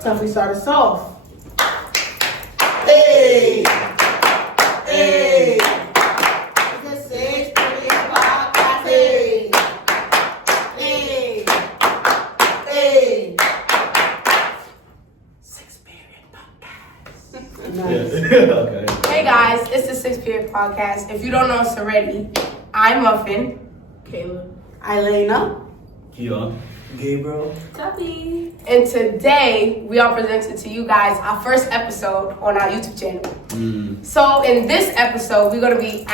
Tuffy, start us off. Hey! Hey! The 6 Period Podcast. Hey! Hey! Hey! 6 Period Podcast. Nice. Okay. Hey guys, it's the 6 Period Podcast. If you don't know us already, I'm Muffin. Kayla. Elena. Keon. Gabriel. Tuffy. And today, we are presenting to you guys our first episode on our YouTube channel. So in this episode, we're going to be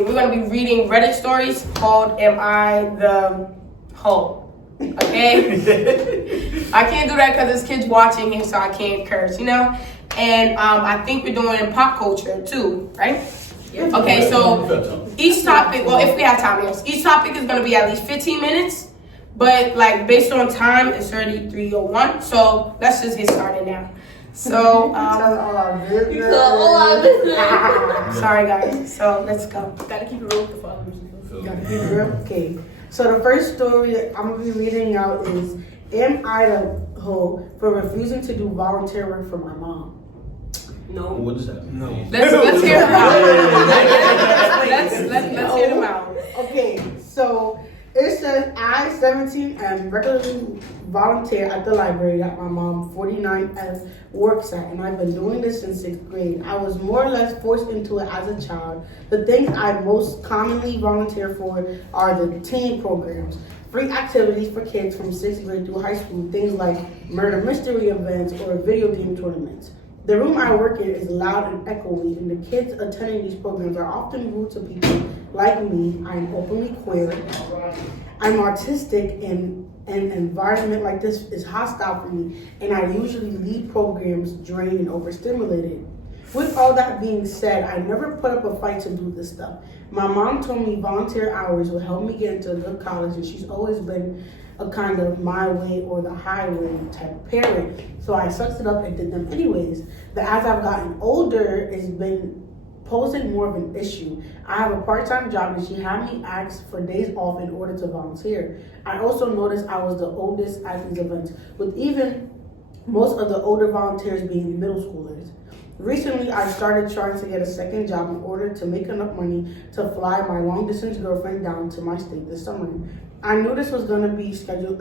we're going to be reading Reddit stories called Am I the Hoe? Okay? I can't do that because there's kids watching here, so I can't curse, you know? And I think we're doing pop culture too, right? Yep. Okay, so each topic, well, if we have time, yes, each topic is going to be at least 15 minutes. But like based on time, it's already 3:01. So let's just get started now. So sorry guys. So let's go. Gotta keep it real with the fathers. Gotta keep it real. Okay. So the first story I'm gonna be reading out is Am I the Hoe for refusing to do volunteer work for my mom? No. What does that mean? No. Let's hear them out. Let's hear them out. Okay, so it says I, 17, am regularly volunteer at the library that my mom, 49F, works at, and I've been doing this since 6th grade. I was more or less forced into it as a child. The things I most commonly volunteer for are the teen programs, free activities for kids from 6th grade through high school, things like murder mystery events or video game tournaments. The room I work in is loud and echoey, and the kids attending these programs are often rude to people like me. I'm openly queer. I'm autistic, and an environment like this is hostile for me, and I usually lead programs drained and overstimulated. With all that being said, I never put up a fight to do this stuff. My mom told me volunteer hours would help me get into a good college, and she's always been a kind of my way or the highway type parent. So I sucked it up and did them anyways. But as I've gotten older, it's been posing more of an issue. I have a part-time job and she had me ask for days off in order to volunteer. I also noticed I was the oldest at these events, with even most of the older volunteers being middle schoolers. Recently, I started trying to get a second job in order to make enough money to fly my long-distance girlfriend down to my state this summer. I knew this was going to be a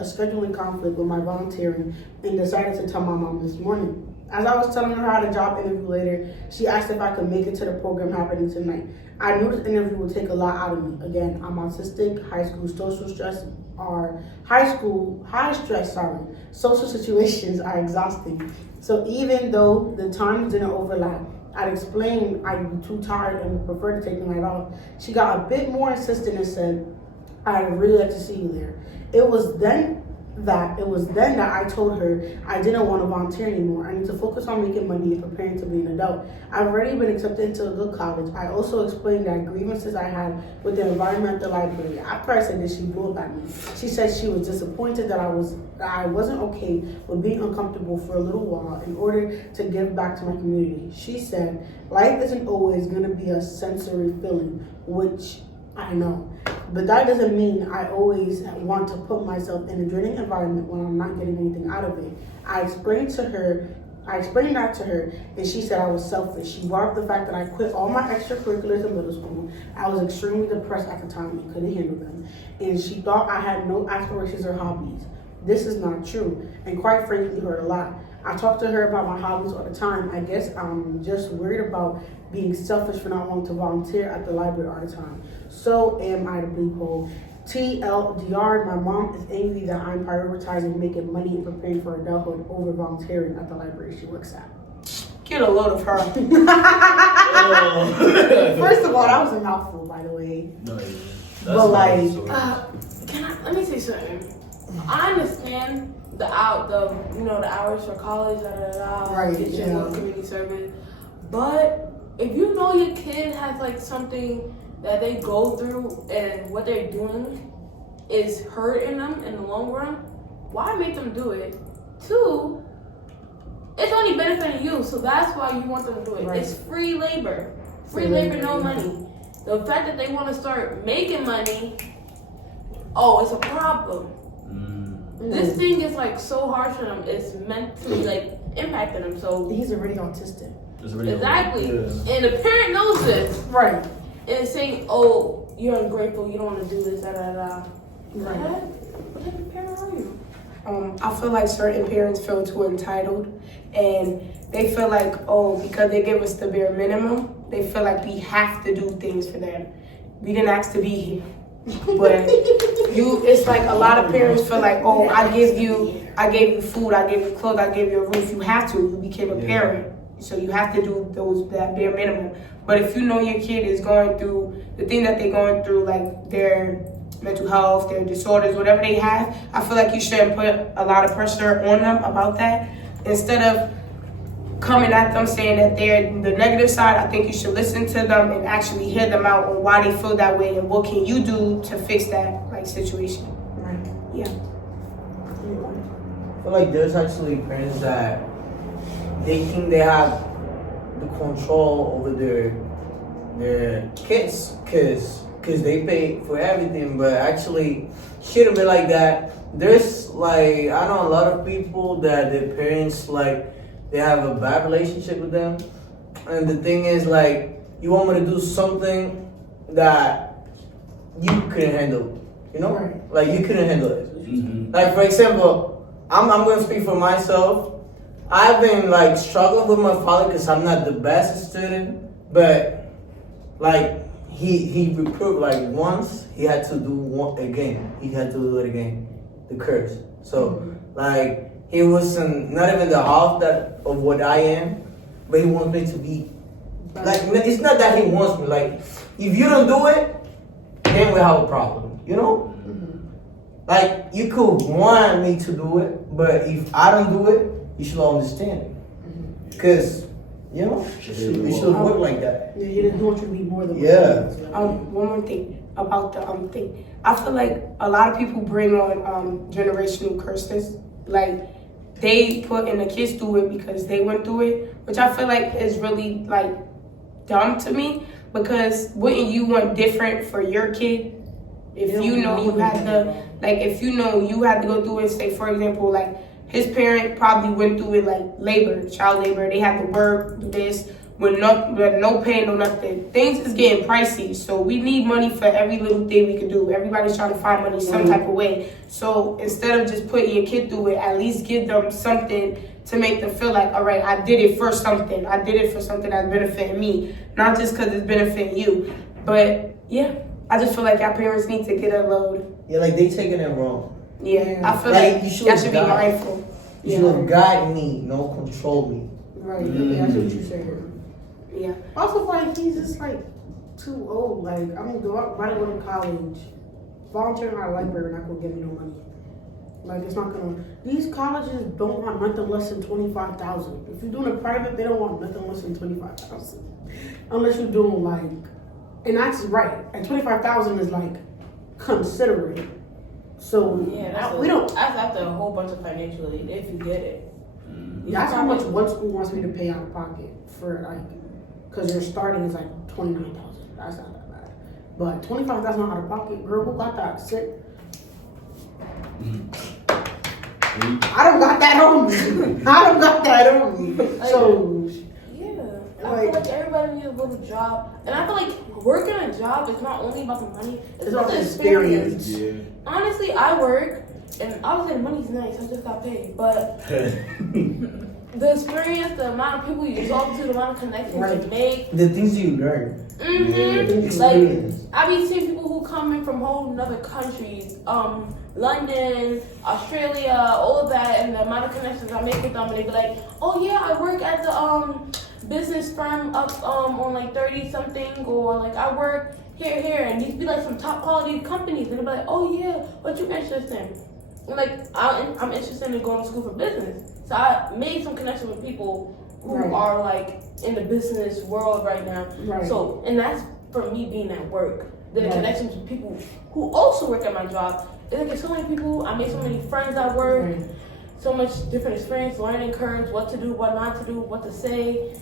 scheduling conflict with my volunteering and decided to tell my mom this morning. As I was telling her I had a job interview later, she asked if I could make it to the program happening tonight. I knew this interview would take a lot out of me. Again, I'm autistic, high stress, social situations are exhausting. So even though the times didn't overlap, I'd explained I'd be too tired and would prefer to take the night off. She got a bit more insistent and said, I'd really like to see you there. It was then that I told her I didn't want to volunteer anymore. I need to focus on making money and preparing to be an adult. I've already been accepted into a good college. I also explained that grievances I had with the environment at the library. After I said this, she blew up at me. She said she was disappointed that I wasn't okay with being uncomfortable for a little while in order to give back to my community. She said, life isn't always going to be a sensory feeling, which I know. But that doesn't mean I always want to put myself in a draining environment when I'm not getting anything out of it. I explained that to her, and she said I was selfish. She brought up the fact that I quit all my extracurriculars in middle school. I was extremely depressed at the time and couldn't handle them. And she thought I had no aspirations or hobbies. This is not true, and quite frankly hurt a lot. I talk to her about my hobbies all the time. I guess I'm just worried about being selfish for not wanting to volunteer at the library all the time. So am I the bleep hole. TLDR, my mom is angry that I'm prioritizing making money and preparing for adulthood over volunteering at the library she works at. Get a load of her. First of all, that was a mouthful, by the way. No, But like, Let me say something. I understand the hours for college, Right, get your yeah. community service. But if you know your kid has like something that they go through and what they're doing is hurting them in the long run, why make them do it? Two, it's only benefiting you, so that's why you want them to do it. Right. It's free labor. Free labor, no money. The fact that they want to start making money, it's a problem. this thing is like so harsh on him. It's mentally like impacting him. So He's already autistic. exactly, Yeah. and the parent knows this, Right. and saying, "Oh, you're ungrateful. You don't want to do this." Da da da. Right. What type of parent are you? I feel like certain parents feel too entitled, and they feel like, oh, because they give us the bare minimum, they feel like we have to do things for them. We didn't ask to be here, but it's like a lot of parents feel like, oh, I gave you food, I gave you clothes, I gave you a roof. You have to. You became a parent, so you have to do that bare minimum. But if you know your kid is going through the thing that they're going through, like their mental health, their disorders, whatever they have, I feel like you shouldn't put a lot of pressure on them about that. Instead of coming at them saying that they're the negative side, I think you should listen to them and actually hear them out on why they feel that way and what can you do to fix that situation. Right. Yeah. I feel like there's actually parents that they think they have the control over their kids because they pay for everything, but actually shouldn't be like that. There's like, I know a lot of people that their parents like they have a bad relationship with them, and the thing is like you want me to do something that you couldn't handle, you know? Right. Like you couldn't handle it. Like for example, I'm going to speak for myself. I've been like struggling with my father because I'm not the best student, but like he reproved like once. He had to do one again. He had to do it again, the curse. So like he wasn't not even the half that of what I am, but he wants me to be like. It's not that he wants me. Like if you don't do it, then we have a problem. You know. Like you could want me to do it, but if I don't do it, you should understand. Because, you know, it should work like that. Yeah, he didn't want you to be more than Yeah. One more thing about the thing. I feel like a lot of people bring on generational curses. Like they put in the kids through it because they went through it, which I feel like is really like dumb to me. Because wouldn't you want different for your kid? If you know you had to, like, if you know you had to go through it, say for example, like his parent probably went through it like labor, child labor. They had to work, do this with no pay, no nothing. Things is getting pricey, so we need money for every little thing we can do. Everybody's trying to find money some type of way. So instead of just putting your kid through it, at least give them something to make them feel like, all right, I did it for something. I did it for something that's benefiting me, not just because it's benefiting you. But yeah, I just feel like our parents need to get a load. Yeah, like they taking it wrong. Yeah, I feel Like, like you y'all should should be guide. mindful. You should have guide me, no control me. Right. Yeah, that's what you said. Yeah. I also feel like he's just like too old. Like I'm gonna go out, right to go to college, volunteering at a library, not gonna give me no money. Like it's not gonna. These colleges don't want nothing less than 25,000. If you're doing a private, they don't want nothing less than 25,000, unless you're doing like, and that's right. And 25,000 is like considerate. So Yeah, that's we don't. That's after a whole bunch of financial aid if you get it. That's how much one school wants me to pay out of pocket for like, because their starting is like 29,000. That's not that bad. But 25,000 out of pocket, girl, who got that? Sick. I don't got that on me. I don't got that on me. So Yeah, I feel like everybody needs to work a job, and I feel like working a job is not only about the money; it's about the experience. Yeah. Honestly, I work, and obviously the money's nice. I just got paid, but the experience, the amount of people you talk to, the amount of connections you make. The things you learn. Like I be seeing people who come in from whole other countries, London, Australia, all of that, and the amount of connections I make with them, and they be like, "Oh yeah, I work at the business firm up on like 30 something, or like I work here, and these be like some top quality companies, and they be like, "Oh yeah, what you interested in?" And like I'm interested in going to school for business, so I made some connection with people who are like in the business world right now. Right. So, and that's for me being at work. Then the connections with people who also work at my job. It's like there's so many people. I made so many friends at work. Right. So much different experience, learning curves, what to do, what not to do, what to say.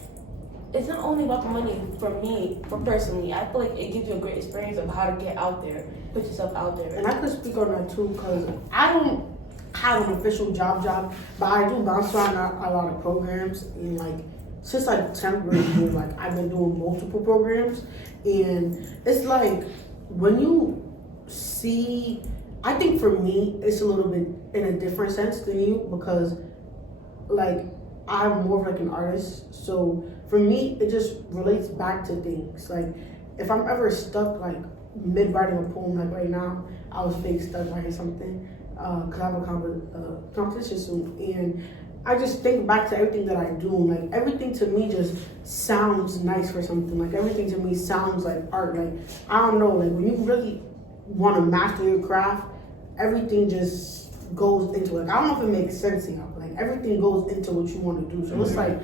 It's not only about the money for me, for personally. I feel like it gives you a great experience of how to get out there, put yourself out there. And I could speak on that too, because I have an official job, but I do bounce around a lot of programs, and like since like 10th grade year, like I've been doing multiple programs, and it's like when you see, I think for me it's a little bit in a different sense than you, because like I'm more of like an artist, so for me it just relates back to things. Like if I'm ever stuck like mid writing a poem, like right now I was fake stuck writing something because I have a competition soon, and I just think back to everything that I do. Like everything to me just sounds nice for something. Like everything to me sounds like art. Like I don't know. Like when you really want to master your craft, everything just goes into it. Like, I don't know if it makes sense to you, but like everything goes into what you want to do. So it's like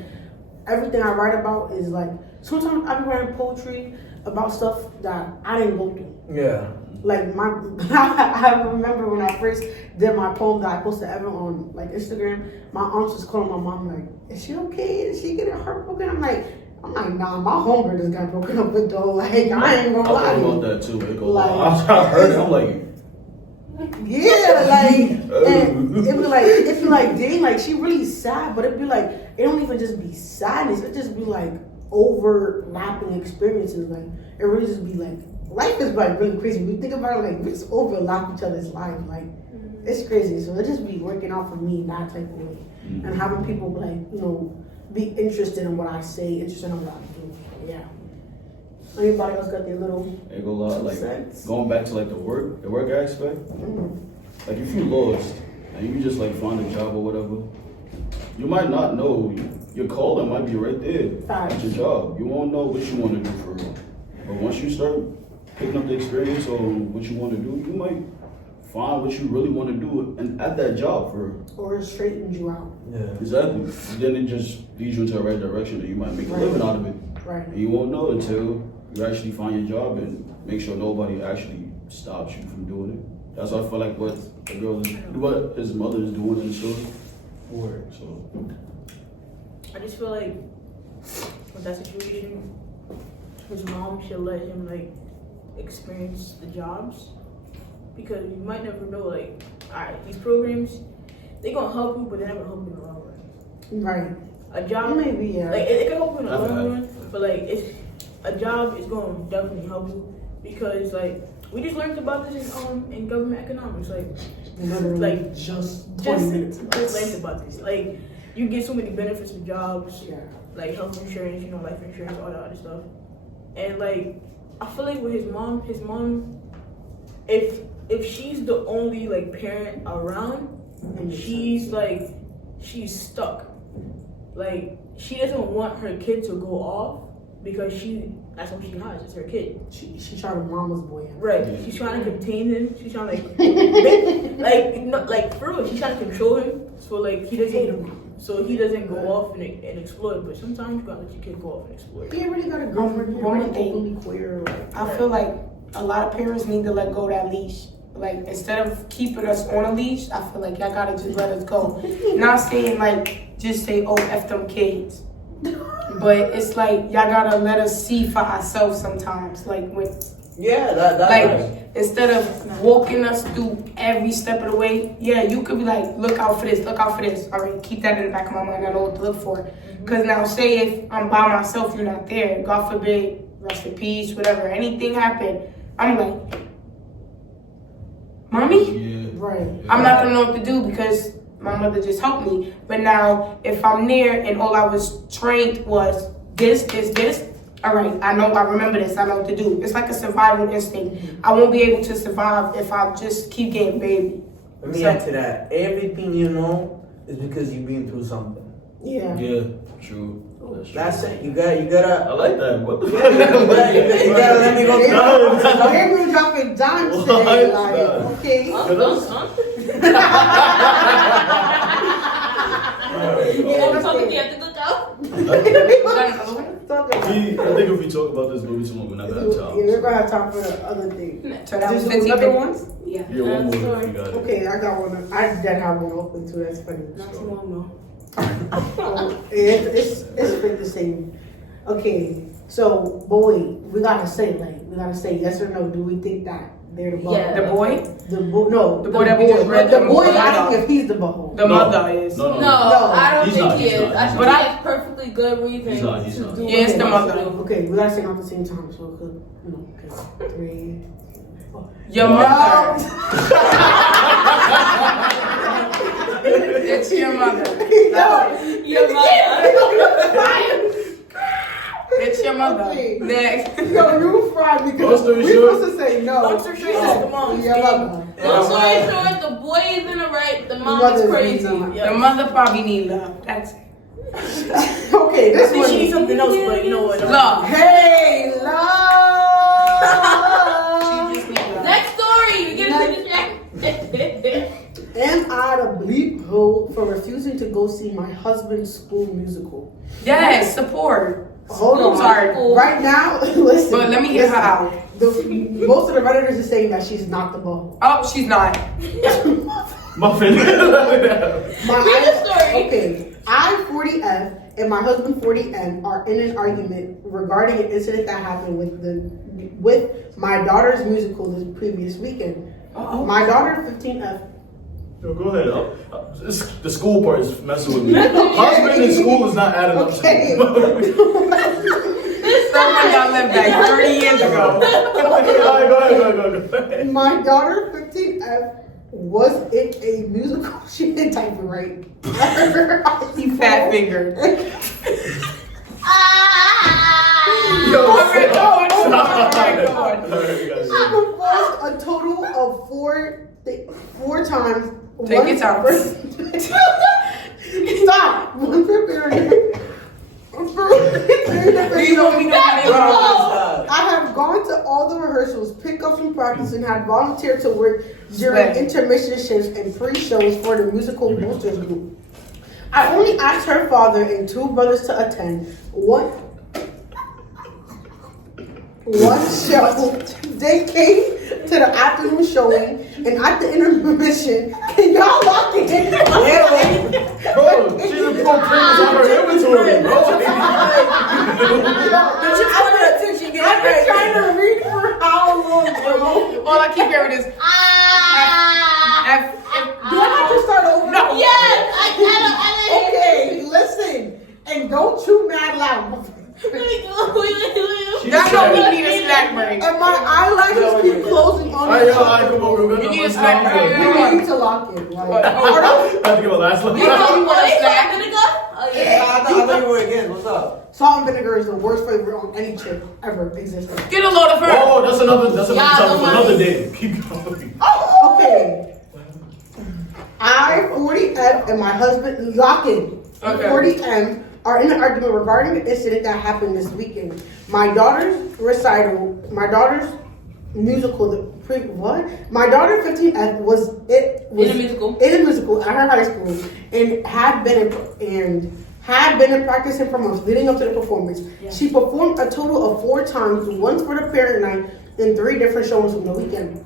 everything I write about is like sometimes I be writing poetry about stuff that I didn't go through. Yeah. Like I remember when I first did my poem that I posted ever on like Instagram, my aunt was calling my mom like, "Is she okay? Is she getting heartbroken?" I'm like, nah, my homegirl just got broken up with though. Like I ain't gonna lie. I thought about that too. It goes Like, I heard it. I'm like, yeah, like, and it'd be like, dang, like she really sad, but it'd be like, it don't even just be sadness. It just be like overlapping experiences. Like it really just be like. Life is like really crazy. When you think about it, like we just overlap each other's life. Like it's crazy. So it just be working out for me in that type of way, and having people like be interested in what I say, interested in what I do. Yeah. Anybody else got their little? it go a lot. Like sense? going back to like the work aspect. Like if you lost and you just like find a job or whatever, you might not know your calling might be right there at your job. You won't know what you want to do for real. But once you start picking up the experience on what you want to do, you might find what you really want to do and at that job for real. Or it straightens you out. Yeah. Exactly. Then it just leads you into the right direction and you might make a living out of it. Right. And you won't know until you actually find your job and make sure nobody actually stops you from doing it. That's why I feel like what his mother is doing in the story. So I just feel like with that situation, his mom should let him like experience the jobs, because you might never know. Like, alright, these programs, they gonna help you, but they're not gonna help you in the long run. Right. A job, Maybe, yeah. like it can help you in the long run, but like if a job is gonna definitely help you, because like we just learned about this in government economics. Like Literally like just 20 just minutes. learned about this. Like you get so many benefits of jobs. Yeah. Like health insurance, life insurance, all that other stuff. And like, I feel like with his mom, if she's the only like parent around, and she's stuck. Like she doesn't want her kid to go off because that's what she has. It's her kid. She's trying to mama's boy. Right. She's trying to contain him. She's trying to like for real. She's trying to control him so like he doesn't go off and explode. But sometimes you gotta let your kid go off and explode. You really gotta go for One thing. openly queer. Like, I feel like a lot of parents need to let go of that leash. Like instead of keeping us on a leash, I feel like y'all gotta just let us go. Not saying like just say, "Oh, F them kids," but it's like y'all gotta let us see for ourselves sometimes. Like when, Yeah, that's like right. instead of walking us through every step of the way, yeah, you could be like, "Look out for this, look out for this." All right, keep that in the back of my mind. I know what to look for. Cause now, say if I'm by myself, you're not there. God forbid, rest in peace, whatever. Anything happened, I'm like, "Mommy." yeah. right. I'm not gonna know what to do because my mother just helped me. But now, if I'm there and all I was trained was this, all right, I remember this, I know what to do. It's like a survival instinct. I won't be able to survive if I just keep getting baby. Let me add to that. Everything you know is because you've been through something. Yeah. Yeah, true. That's it. You gotta. I like that. What the fuck? You gotta let me go through. So everyone dropping dimes today, like, okay. Every time you have to look out. I think if we talk about this movie too long, we're not gonna have Yeah, time. we're gonna have time for the other thing. So that was Just 15 another minutes. one? Yeah. Yeah, one more if you got it. Okay, I got one. I did have one open too. That's funny. Not too long though. It's pretty the same. Okay, so but wait, we gotta say yes or no. Do we think that They're the butthole. Yeah. The boy? No. The boy that we just read, The the boy, I mother. don't know if he's the butthole. The mother is. No, I don't He's think not, he he's is. not, I he's think not. he has perfectly good reason He's not, to he's not. do Yeah, it's the what he wants to mother. do. Okay, we gotta say it at the same time, so it could, okay. 3. Your mother. It's your mother. Your mother. It's your mother. Okay. Next. Yo, you fried me Long because story we short- supposed to say no. Long story short, it's the mom. Your mother. Long story short, the boy is in the right, the mom mother is is crazy. in the right. The mother probably need love. That's it. Okay, this one. She needs something else, but you know what? Love. Hey, love. She just need love. Next story, you get to the Am I the bleep hoe for refusing to go see my husband's school musical? Yes, support. Hold on. Sorry. Right now, listen. But let me hear her out. Most of the Redditors are saying that she's not the ball. Oh, she's not. Muffin. Read the story. Okay. I, 40F, and my husband, 40M, are in an argument regarding an incident that happened with my daughter's musical this previous weekend. My daughter, 15F. Yo, go ahead. The school part is messing with me. Husband in school is not adding up. Okay. Someone y'all lived like 30 years ago. Go ahead. My daughter, 15F, was in a musical. She didn't type it right. You fat fingered. Yo, I proposed a total of four times. Take your time. Stop. One for parent. I have gone to all the rehearsals, pickups and practice, and had volunteered to work during intermission shifts and pre-shows for the musical boosters group. I only asked her father and 2 brothers to attend one show. They came to the afternoon showing, and at the intermission, can y'all lock it in? Bro, she's a pro previous on her inventory, bro. I've been trying to read for how long, bro? All I keep hearing is Do I have to start over? No. Yes, I Okay, listen, and don't chew mad loud. That's why we need a snack break. And my eyelashes keep closing on Alright, each yo, alright, come on, we're gonna You need a snack break. We need to lock it. Like, I have to give a last look. You know you want a snack? I thought you were again. What's up? salt and vinegar is the worst flavor on any chip ever existing. Get a load of her. Oh, that's another Yeah, topic don't for another mind. day. Keep going. Okay. I, 40M, and my husband, Locken, Okay. 40M, are in an argument regarding the incident that happened this weekend. My daughter's recital, my daughter's musical, my daughter 15F was In a musical. at her high school and had been in practicing for months leading up to the performance. Yeah. She performed a total of 4 times, once for the parent night and 3 different shows from the weekend.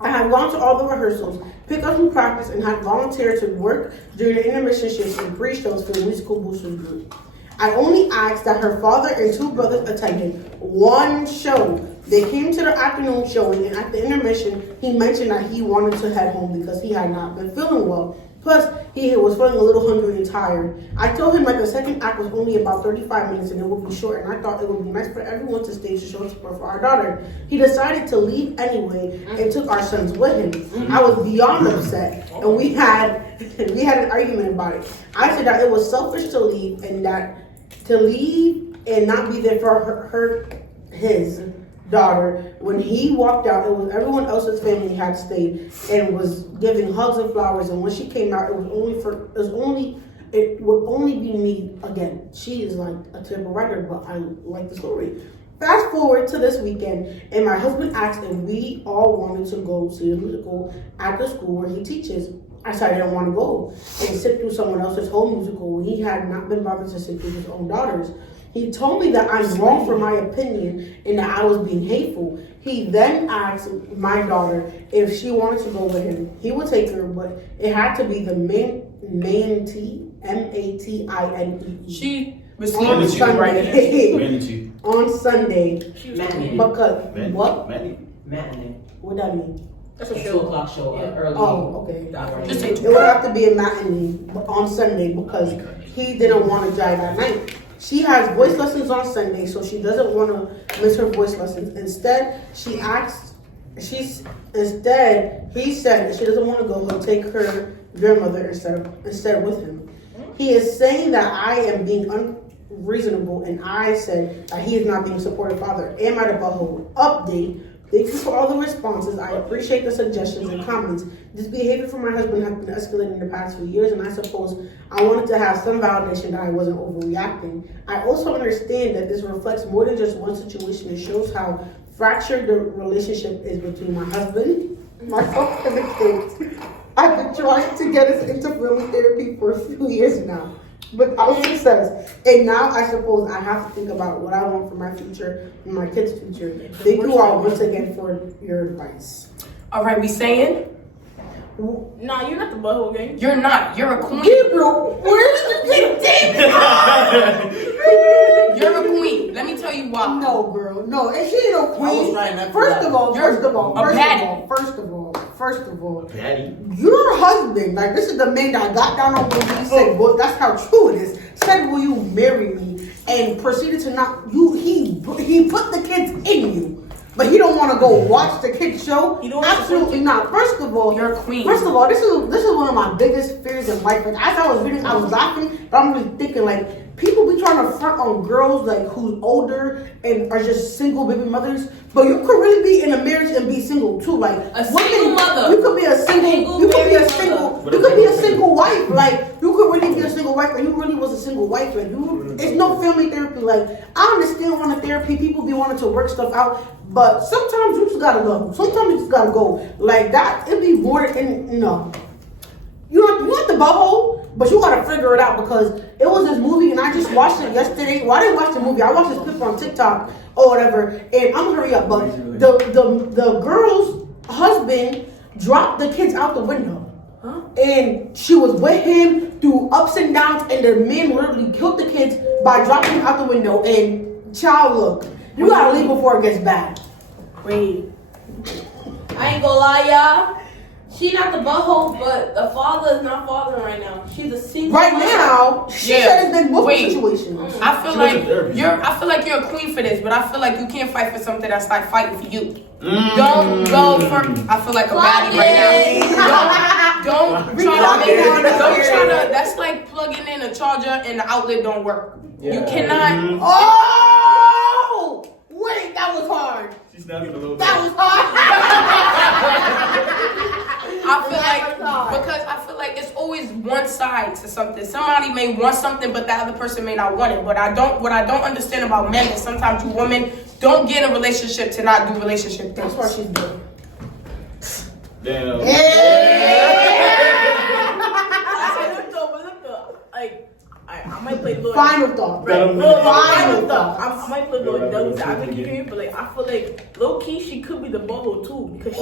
I had gone to all the rehearsals, picked up some practice, and had volunteered to work during the intermission shifts and pre-shows for the musical boosters group. I only asked that her father and 2 brothers attended one show. They came to the afternoon showing, and at the intermission, he mentioned that he wanted to head home because he had not been feeling well. Plus, he was feeling a little hungry and tired. I told him that the second act was only about 35 minutes and it would be short, and I thought it would be nice for everyone to stay to show support for our daughter. He decided to leave anyway and took our sons with him. I was beyond upset, and we had an argument about it. I said that it was selfish to leave and not be there for his daughter. When he walked out, it was everyone else's family had stayed and was giving hugs and flowers, and when she came out, it would only be me again. She is like a typical writer, but I like the story. Fast forward to this weekend, and my husband asked if we all wanted to go see the musical at the school where he teaches. I said I didn't want to go and sit through someone else's whole musical when he had not been bothered to sit through his own daughter's. He told me that I'm wrong for my opinion and that I was being hateful. He then asked my daughter if she wanted to go with him. He would take her, but it had to be the Matine. She was On sleeping right Sunday. Manatee. On Sunday. Matinee. Because what? Matinee. Matinee. What that mean? That's A a 2 show. o'clock show, early. Oh, okay. Just It would have to be a matinee on Sunday because he didn't want to drive at night. She has voice lessons on Sunday, so she doesn't want to miss her voice lessons. Instead, he said she doesn't want to go. He'll take her grandmother instead with him. He is saying that I am being unreasonable, and I said that he is not being a supportive father. Am I the butthole? Update. Thank you for all the responses. I appreciate the suggestions and comments. This behavior from my husband has been escalating in the past few years, and I suppose I wanted to have some validation that I wasn't overreacting. I also understand that this reflects more than just one situation. It shows how fractured the relationship is between my husband, myself, and the kids. I've been trying to get us into family therapy for a few years now, without success. And now I suppose I have to think about what I want for my future and my kids' future. Thank you all once again for your advice. All right, we saying Nah, you're not the butthole gang. you're not. You're a queen. Gabriel, where did you get David? You're a queen. Let me tell you why. No, girl, no, and she ain't no I was queen. right next to First that. of all, You're first of all, a first patty. of all, first of all, first of all, Patty. your husband, like this is the man that got down on one knee, said, well, that's how true it is. Said, will you marry me? And proceeded to not he put the kids in you. But he don't want to go watch the kids show. You don't Absolutely not. First of all, You're a queen. First of all, this is one of my biggest fears in life. Like as I was reading, I was laughing, but I'm really thinking like people be trying to front on girls like who's older and are just single baby mothers. But you could really be in a marriage and be single too. Like A single mother. You could be a single. You could be a single. You could be a single wife. Like you could really be a single wife, or you really was a single wife. Like you, it's no family therapy. Like I understand wanting therapy. People be wanting to work stuff out. But sometimes you just gotta go. Sometimes you just gotta go. Like that, it'd be more than, you know. You're not the bubble, but you gotta figure it out because it was this movie and I just watched it yesterday. Well, I didn't watch the movie. I watched this clip on TikTok or whatever. And I'm gonna hurry up. But the girl's husband dropped the kids out the window. And she was with him through ups and downs, and the man literally killed the kids by dropping them out the window. And child, look, you gotta leave before it gets bad. Wait. I ain't gonna lie, y'all. She not the butthole, but the father is not fathering right now. She's a single Right mother. now, she Yeah. said it's been multiple Wait. situations. I feel She like went to therapy. you're a queen for this, but I feel like you can't fight for something that's like fighting for you. Don't go for. I feel like a baddie right now. Don't try to make it. Don't try to. That's like plugging in a charger and the outlet don't work. You cannot. Oh! Wait, that was hard. She's snapping a little bit. That was hard. Because I feel like it's always one side to something. Somebody may want something, but the other person may not want it. What I don't understand about men is sometimes you women don't get in a relationship to not do relationship things. That's why she's good. Damn. Look though. Like, I might play little. Final thought. Right. Final thought. I might play little devil's advocate, but like I feel like low key she could be the bubble too because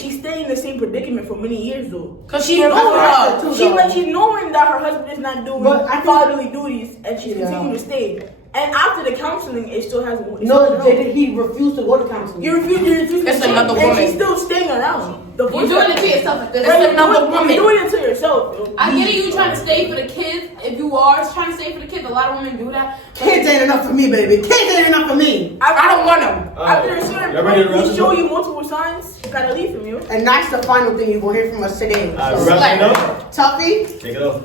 she's staying in the same predicament for many years though. Cause she's Yeah, knowing that's her. right. She's knowing that her husband is not doing But I think- fatherly duties and she's Yeah. continuing to stay. And after the counseling, it still hasn't. No, he refused to go to counseling. You refuse It's to another and woman. she's still staying around. You're doing it to yourself at this It's point. another woman. You're doing it to yourself. Yo. I get it, you trying to stay for the kids. If you are trying to stay for the kids, a lot of women do that. Kids ain't enough for me, baby. Kids ain't enough for me. I don't want them. After a certain Y'all ready to point, wrap we this show up? you multiple signs. You gotta leave from you. And that's the final thing you're gonna hear from us today. Alright, So, wrap it up. Tuffy. Take it off.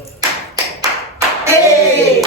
Hey.